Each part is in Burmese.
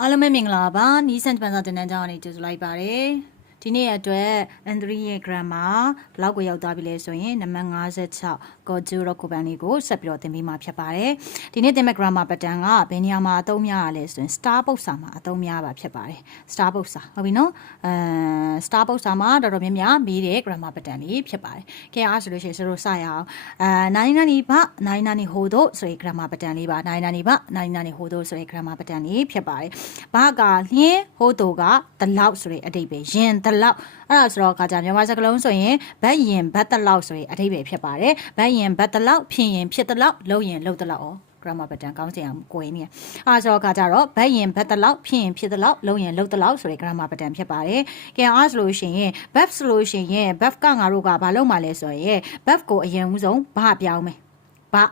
အားလုံးပဲမင်္ဂလာပါနီးစံပန်စာတင်တန်းကြောင်းအနေနဲ့ကြိုဆိုလိုက်ပါတယ် ဒီနေ့အတွက် N3 ရဲ့ grammar ဘလောက်ကိုရောက်သွားပြီလဲဆိုရင်နံပါတ်56 Gojuro ကိုပန်လေးကိုဆက်ပြီးတော့သင်ပေးမှာဖြစ်ပါတယ်ဒီနေ့သင်မဲ့ grammar pattern ကဘယ်နေရာမှာအသုံးများရလဲဆိုရင် star ပုတ်စာမှာအသုံးများပါဖြစ်ပါတယ် star ပုတ်စာဟုတ်ပြီနော်အဲ star ပုတ်စာမှာတော်တော်များများမေးတဲ့ grammar pattern လေးဖြစ်ပါတယ်ကဲအားဆိုလို့ရှိရင်စတို့စရအောင်အဲနိုင်နာနီဘနိုင်နာနီဟိုတို့ဆိုတဲ့ grammar pattern လေးပါနိုင်နာနီဘနိုင်နာနီဟိုတို့ဆိုတဲ့ grammar pattern လေးဖြစ်ပါတယ်ဘာကလျင်းဟိုတို့ကတလောက်ဆိုတဲ့အတိတ်ပဲယင်တလောက်အဲ့ဒါဆိုတော့ခါကြမြန်မာစကားလုံးဆိုရင်ဘတ်ယင်ဘတ်တလောက်ဆိုတဲ့အတိတ်ပဲဖြစ်ပါတယ်ဘတ်ယင်ဘတ်တလောက်ဖြစ်ရင်ဖြစ်တလောက်လုံရင်လုံတလောက်ဩ grammar pattern ကောင်းစင်အောင်ကိုယ်နေအဲဆိုတော့ခါကြတော့ဘတ်ရင်ဘတ်တလောက်ဖြစ်ရင်ဖြစ်တလောက်လုံရင်လုံတလောက်ဆိုတဲ့ grammar pattern ဖြစ်ပါတယ်ကဲအားဆိုလို့ရှိရင် verb ဆိုလို့ရှိရင် verb ကငါတို့ကဘာလုပ်မှလဲဆိုရင် verb ကိုအရင်ဦးဆုံးဘာပြောင်းမယ်ဘာ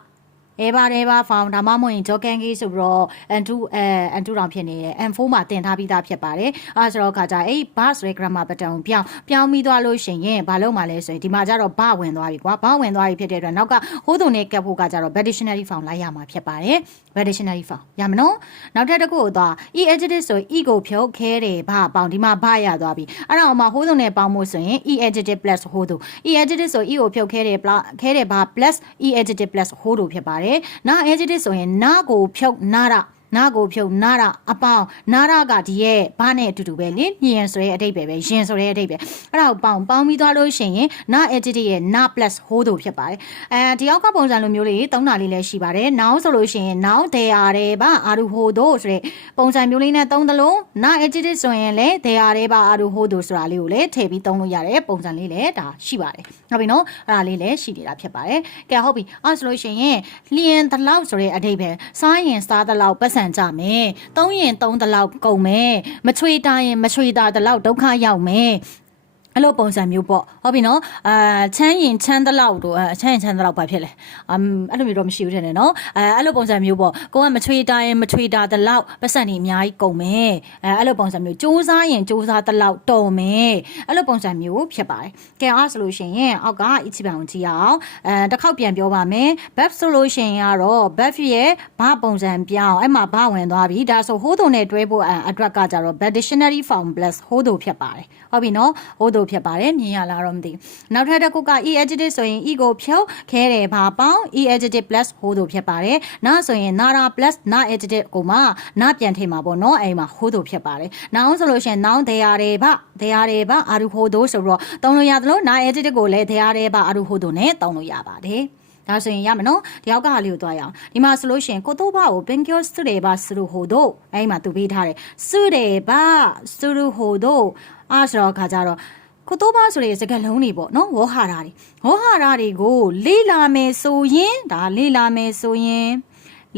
အဲပါအဲပါဖောင်ဒါမှမဟုတ်ရင် jogging key ဆိုပြီးတော့ n2 အဲ n2 တောင်ဖြစ်နေတယ် n4 မှာတင်ထားပြီးသားဖြစ်ပါတယ်အဲဆိုတော့ခါကြအဲ့ဘာဆိုတဲ့ grammar pattern ကိုပြောင်းပြောင်းပြီးသွားလို့ရှိရင်ဘာလုပ်မှလဲဆိုရင်ဒီမှာကျတော့ဘာဝင်သွားပြီကွာဘာဝင်သွားပြီဖြစ်တဲ့အတွက်နောက်ကဟိုးတုံနဲ့ကပ်ဖို့ကကျတော့ bad dictionary form လိုက်ရမှာဖြစ်ပါတယ် bad dictionary form ရမနော်နောက်ထပ်တစ်ခုကိုသွား e adjective ဆိုရင် e ကိုဖြုတ်ခဲတယ်ဘာပေါင်းဒီမှာဘာရသွားပြီအဲ့ဒါအောင်မှာဟိုးတုံနဲ့ပေါင်းဖို့ဆိုရင် e adjective plus ဟိုးတုံ e adjective ဆို e ကိုဖြုတ်ခဲတယ်ခဲတယ်ဘာ plus e adjective plus ဟိုးတုံဖြစ်ပါတယ်နာ adjective ဆိုရင်နာကိုဖြုတ်နာရ နာကိုဖြုတ်နာရအပေါင်းနာရကဒီရဲ့ဘာနဲ့အတူတူပဲလေညင်ဆိုတဲ့အတိတ်ပဲပဲရင်ဆိုတဲ့အတိတ်ပဲအဲ့ဒါကိုပေါင်းပေါင်းပြီးသွားလို့ရှိရင်နာ adjective ရဲ့နာ plus ဟိုးတို့ဖြစ်ပါတယ်အဲဒီယောက်ကပုံစံလိုမျိုးလေးသုံးတာလေးလည်းရှိပါတယ် noun ဆိုလို့ရှိရင် noun တယ်ရတယ်ဗအာရုဟိုတို့ဆိုတဲ့ပုံစံမျိုးလေးနဲ့သုံးသလိုနာ adjective ဆိုရင်လည်းတယ်ရတယ်ဗအာရုဟိုတို့ဆိုတာလေးကိုလည်းထည့်ပြီးသုံးလို့ရတယ်ပုံစံလေးလည်းဒါရှိပါတယ်ဟုတ်ပြီနော်အဲ့ဒါလေးလည်းရှိနေတာဖြစ်ပါတယ်ကဲဟုတ်ပြီအဲ့ဆိုလို့ရှိရင်လျင်တလောက်ဆိုတဲ့အတိတ်ပဲစားရင်စားတလောက်ပတ်စံကြမယ်သုံးရင်သုံးတလောက်ကုန်မယ်မချွေတာရင်မချွေတာတလောက်ဒုက္ခရောက်မယ် အဲ့လိုပုံစံမျိုးပေါ့ဟုတ်ပြီနော်အာချမ်းရင်ချမ်းတလောက်တို့အဲချမ်းရင်ချမ်းတလောက်ဘာဖြစ်လဲအမ်အဲ့လိုမျိုးတော့မရှိဘူးထင်တယ်နော်အဲအဲ့လိုပုံစံမျိုးပေါ့ကိုကမချွေတာရင်မချွေတာတလောက်ပတ်စံနေအများကြီးကုန်မယ်အဲအဲ့လိုပုံစံမျိုးစူးစားရင်စူးစားတလောက်တော်မယ်အဲ့လိုပုံစံမျိုးဖြစ်ပါတယ်ကဲအားဆိုလို့ရှိရင်အောက်က each ပံကိုကြည့်ရအောင်အဲတစ်ခေါက်ပြန်ပြောပါမယ် verb ဆိုလို့ရှိရင်ကတော့ verb ရဲ့ဘာပုံစံပြောင်းအဲ့မှာဘာဝင်သွားပြီဒါဆိုဟိုးတုံနဲ့တွဲဖို့အတွက်ကကြတော့ verb dictionary form plus ဟိုးတုံဖြစ်ပါတယ်ဟုတ်ပြီနော်ဟိုးတုံဖြစ်ပါတယ်မြင်ရလားတော့မသိဘူးနောက်ထပ်တစ်ခုက e adjective ဆိုရင် e ကိုဖြုတ်ခဲတယ်ဘာပေါင်း e adjective plus ဟိုးတုံဖြစ်ပါတယ်နာဆိုရင် nara plus na adjective ကိုမှနာပြန်ထိမှာပေါ့နော်အဲ့မှာဟိုးတုံဖြစ်ပါတယ် noun ဆိုလို့ရှိရင် noun တယ်ရတယ်ဗတယ်ရတယ်ဗအာရုဟိုးတုံဆိုတော့သုံးလို့ရသလို na adjective ကိုလည်းတယ်ရတယ်ဗအာရုဟိုးတုံနဲ့သုံးလို့ရပါတယ်ဒါဆိုရင်ရမနော်ဒီယောက်ကဟာလေးကိုတွားရအောင်ဒီမှာဆိုလို့ရှိရင်ကိုတော့ဘာကို benkyo စတယ်ဘာစရူဟိုတို့အဲ့မှာသူပေးထားတယ်စတယ်ဘာစရူဟိုတို့အားဆိုတော့ခါကြတော့ ကိုတော့ဘာဆိုတဲ့စကားလုံးတွေပေါ့နော်ဝေါ်ဟာရာတွေဝေါ်ဟာရာတွေကိုလေးလာမယ်ဆိုရင်ဒါလေးလာမယ်ဆိုရင်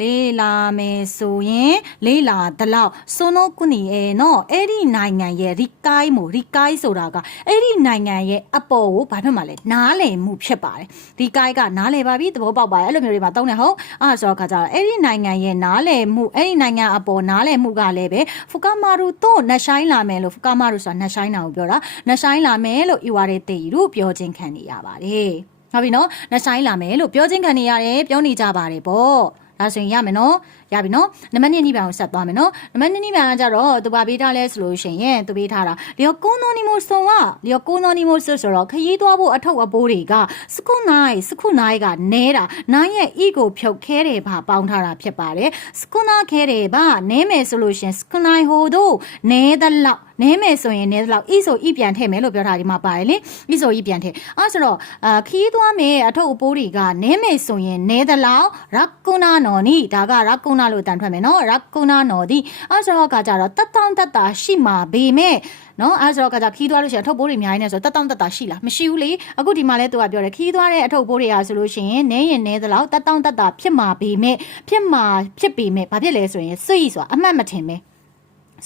လေးလာမယ်ဆိုရင်လေးလာတလောက်ဆိုနိုကုနီအဲနော်အဲ့ဒီနိုင်ငံရဲ့ရီကိုင်းမို့ရီကိုင်းဆိုတာကအဲ့ဒီနိုင်ငံရဲ့အပေါ်ကိုဘာဖြစ်မှာလဲနားလည်မှုဖြစ်ပါတယ်ရီကိုင်းကနားလည်ပါပြီသဘောပေါက်ပါတယ်အဲ့လိုမျိုးတွေမှာတုံးတယ်ဟုတ်အဲ့ဆိုတော့ခါကြတော့အဲ့ဒီနိုင်ငံရဲ့နားလည်မှုအဲ့ဒီနိုင်ငံအပေါ်နားလည်မှုကလည်းပဲဖူကာမာရူတော့နှဆိုင်လာမယ်လို့ဖူကာမာရူဆိုတာနှဆိုင်တာကိုပြောတာနှဆိုင်လာမယ်လို့ဤဝါရဲတေရီတို့ပြောခြင်းခံနေရပါတယ်ဟုတ်ပြီနော်နှဆိုင်လာမယ်လို့ပြောခြင်းခံနေရတယ်ပြောနေကြပါတယ်ပေါ့ ဒါဆိုရင်ရမယ်နော်ရပြီနော်နံပါတ်2နိဗ္ဗာန်ကိုဆက်သွားမယ်နော်နံပါတ်2နိဗ္ဗာန်ကကြတော့သူပါပေးထားလဲဆိုလို့ရှိရင်သူပေးထားတာလျောကုန်းတော်နီမိုဆုံကလျောကုန်းတော်နီမိုဆိုဆိုတော့ခရီးသွားဖို့အထောက်အပိုးတွေကစခုနိုင်စခုနိုင်ကနဲတာနိုင်ရဲ့ဤကိုဖြုတ်ခဲတယ်ပါပေါင်းထားတာဖြစ်ပါတယ်စခုနာခဲတယ်ပါနဲမယ်ဆိုလို့ရှိရင်စခုနိုင်ဟိုတို့နဲသလောက် နဲမယ်ဆိုရင်နဲသလောက်ဤဆိုဤပြန်ထည့်မယ်လို့ပြောထားဒီမှာပါတယ်လေဤဆိုဤပြန်ထည့်အဲဆိုတော့အာခီးသွားမယ်အထုပ်အပိုးတွေကနဲမယ်ဆိုရင်နဲသလောက်ရကုနာနော်နီဒါကရကုနာလို့တန်ထွက်မယ်နော်ရကုနာနော်ဒီအဲဆိုတော့ကကြတော့တက်တောင်းတက်တာရှိမှာဘေမဲ့နော်အဲဆိုတော့ကကြခီးသွားလို့ရှိရင်အထုပ်ပိုးတွေအများကြီးနေဆိုတက်တောင်းတက်တာရှိလားမရှိဘူးလေအခုဒီမှာလဲသူကပြောတယ်ခီးသွားတဲ့အထုပ်ပိုးတွေဟာဆိုလို့ရှိရင်နဲရင်နဲသလောက်တက်တောင်းတက်တာဖြစ်မှာဘေမဲ့ဖြစ်မှာဖြစ်ပေမဲ့ဘာဖြစ်လဲဆိုရင်စွတ်ရည်ဆိုတာအမှတ်မထင်ပဲ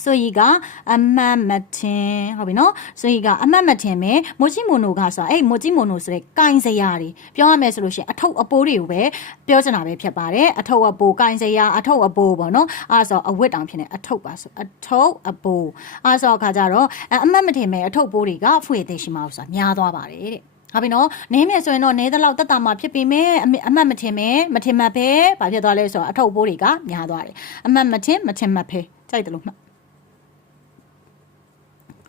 ဆိုရီကအမတ်မထင်ဟုတ်ပြီနော်ဆိုရီကအမတ်မထင်ပဲမိုချီမိုနိုကဆိုတာအဲ့မိုချီမိုနိုဆိုတဲ့ကိုင်စရာတွေပြောရမယ်ဆိုလို့ရှိရင်အထုပ်အပိုးတွေကိုပဲပြောချင်တာပဲဖြစ်ပါတယ်အထုပ်အပိုးကိုင်စရာအထုပ်အပိုးပေါ့နော်အဲ့ဆိုအဝတ်တောင်ဖြစ်နေအထုပ်ပါဆိုအထုပ်အပိုးအဲ့ဆိုအခါကျတော့အမတ်မထင်ပဲအထုပ်ပိုးတွေကဖွေသေးရှိမှာဆိုတာများသွားပါတယ်တဲ့ဟုတ်ပြီနော်နင်းမယ်ဆိုရင်တော့နဲတဲ့လောက်တက်တာမှဖြစ်ပေမဲ့အမှတ်မထင်မဲမထင်မှတ်ပဲဘာဖြစ်သွားလဲဆိုတော့အထုပ်ပိုးတွေကများသွားတယ်အမှတ်မထင်မထင်မှတ်ပဲကြိုက်တယ်လို့မှတ်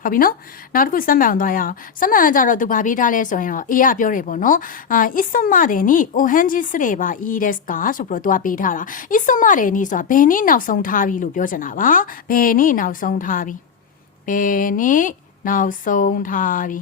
ဟုတ်ပြီနော်နောက်တစ်ခုစက်မှန်သွားရအောင်စက်မှန်ကကြတော့သူဘာပေးထားလဲဆိုရင်တော့အေးရပြောတယ်ပေါ့နော်အာအစ်စမတဲ့နီအိုဟန်ဂျီစရေပါအီဒက်စကာဆိုပြီးတော့သူကပေးထားတာအစ်စမတဲ့နီဆိုတာဘယ်နည်းနောက်ဆုံးထားပြီလို့ပြောချင်တာပါဘယ်နည်းနောက်ဆုံးထားပြီဘယ်နည်းနောက်ဆုံးထားပြီ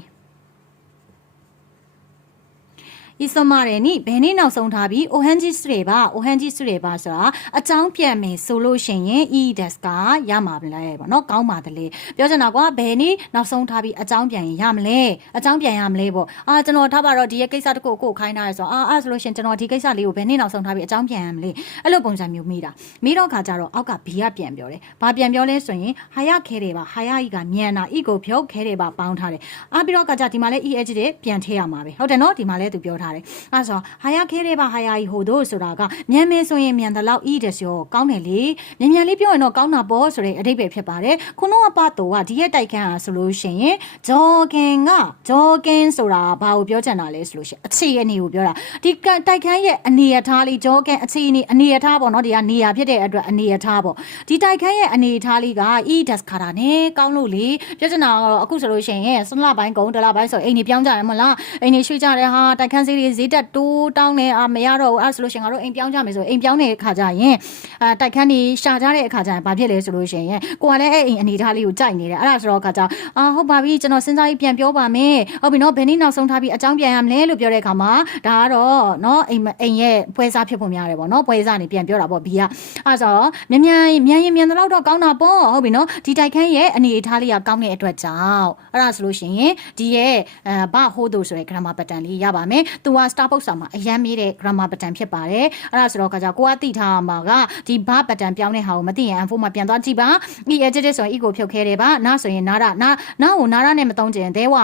ဤစမရဲနိဘယ်နေ့နောက်ဆုံးထားပြီးအိုဟန်ဂျီစရေပါအိုဟန်ဂျီစရေပါဆိုတာအကြောင်းပြန်မယ်ဆိုလို့ရှိရင်ဤဒက်စကရမှာမလဲပေါ့နော်ကောင်းပါတယ်လေပြောချင်တာကွာဘယ်နေ့နောက်ဆုံးထားပြီးအကြောင်းပြန်ရင်ရမလဲအကြောင်းပြန်ရမလဲပေါ့အာကျွန်တော်ထားပါတော့ဒီရဲ့ကိစ္စတစ်ခုကိုခိုင်းထားရဆိုအာအဲ့ဆိုလို့ရှိရင်ကျွန်တော်ဒီကိစ္စလေးကိုဘယ်နေ့နောက်ဆုံးထားပြီးအကြောင်းပြန်ရမလဲအဲ့လိုပုံစံမျိုးမိတာမိတော့ခါကြတော့အောက်ကဘီကပြန်ပြောတယ်ဘာပြန်ပြောလဲဆိုရင်ဟာရခဲတယ်ပါဟာရဤကမြန်တာဤကိုဖြုတ်ခဲတယ်ပါပေါင်းထားတယ်အာပြီးတော့ခါကြဒီမှာလဲ EH တဲ့ပြန်ထည့်ရမှာပဲဟုတ်တယ်နော်ဒီမှာလဲသူပြောထားတယ်အဲ့ဆိုဟာရခဲတယ်ပါဟာရဤဟိုတို့ဆိုတာကမြန်မယ်ဆိုရင်မြန်တယ်လို့ဤတယ်ဆိုကောင်းတယ်လေမြန်မြန်လေးပြောရင်တော့ကောင်းတာပေါ့ဆိုတဲ့အဓိပ္ပာယ်ဖြစ်ပါတယ်ခုနကပတ်တော်ကဒီရဲ့တိုက်ခန်းအားဆိုလို့ရှိရင်ဂျော်ကင်ကဂျော်ကင်ဆိုတာဘာကိုပြောချင်တာလဲဆိုလို့ရှိရင်အခြေအနေကိုပြောတာဒီတိုက်ခန်းရဲ့အနေအထားလေးဂျော်ကင်အခြေအနေအနေအထားပေါ့နော်ဒီကနေရာဖြစ်တဲ့အတွက်အနေအထားပေါ့ဒီတိုက်ခန်းရဲ့အနေအထားလေးက e desk ခါတာနဲ့ကောင်းလို့လေပြောချင်တာကတော့အခုဆိုလို့ရှိရင်စလပိုင်းကုန်းဒလပိုင်းဆိုအိမ်ကြီးပြောင်းကြတယ်မဟုတ်လားအိမ်ကြီးရွှေ့ကြတယ်ဟာတိုက်ခန်းစီးတွေဈေးတက်တိုးတောင်းနေအာမရတော့ဘူးအဲ့ဆိုလို့ရှိရင်ငါတို့အိမ်ပြောင်းကြမယ်ဆိုအိမ်ပြောင်းတဲ့အခါကျရင်အဲတိုက်ခန်းကြီးရှာကြတဲ့အခါကျရင်ဘာဖြစ်လဲဆိုလို့ရှိရင်ကိုကလည်းအဲ့အိမ်အနေအထားလေးကိုကြိုက်နေတယ်အဲ့ဒါဆိုတော့အခါကျအာဟုတ်ပါပြီကျွန်တော်စဉ်းစားပြီးပြန်ပြောပါမယ်ဟုတ်ပြီနော်ဘယ်နည်းနောက်ဆုံးထားပြီးအကြောင်းပြန်ရမလဲလို့ပြောတဲ့အခါမှာဒါကတော့နော်အိမ်အိမ်ရဲ့ပွဲစားဖြစ်ဖို့များတယ်ပေါ့နော်ပွဲစားနေပြန်ပြောတာပေါ့ဘီကအဲ့ဆိုတော့မြန်မြန်မြန်ရင်မြန်တော့တော့ကောင်းတာပေါ့ဟုတ်ပြီနော်ဒီတိုက်ခန်းရဲ့အနေအထားလေးကကောင်းတဲ့အတွက်ကြောင့်အဲ့ဒါဆိုလို့ရှိရင်ဒီရဲ့အဲဘာဟိုးတို့ဆိုတဲ့ grammar pattern လေးရပါမယ်သူက Starbucks စာမှာအရန်မေးတဲ့ grammar pattern ဖြစ်ပါတယ်အဲ့ဒါဆိုတော့ခါကြကိုကသိထားမှာကဒီဘာ pattern ပြောင်းတဲ့ဟာကိုမသိရင် info မှာပြန်သွားကြည့်ပါ e adjective ဆိုရင် e ကိုဖြုတ်ခဲတယ်ပါနာဆိုရင်နာရနာနာကိုနာရနဲ့မသုံးချင်ဒဲဝ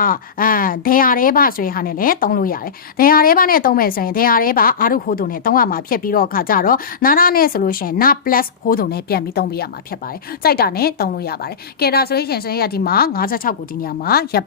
အာဒဲရတဲ့ပါဆိုရင်ဟာနဲ့လည်းသုံးလို့ရတယ်ဒဲရတဲ့ပါနဲ့သုံးမယ်ဆိုရင်ဒဲရတဲ့ပါအာရုဟိုးတို့နဲ့သုံးရမှာဖြစ်ပြီးတော့ခါကြတော့နာရနဲ့ဆိုလို့ရှိရင်နာ plus ဟိုးတို့နဲ့ပြန်ပြီးသုံးပေးရမှာဖြစ်ပါတယ်ကြိုက်တာနဲ့သုံးလို့ရပါတယ်ကဲဒါဆိုလို့ရှိရင်ဆိုရင်ဒီမှာ56ကိုဒီနေရာမှာရပ်ပါ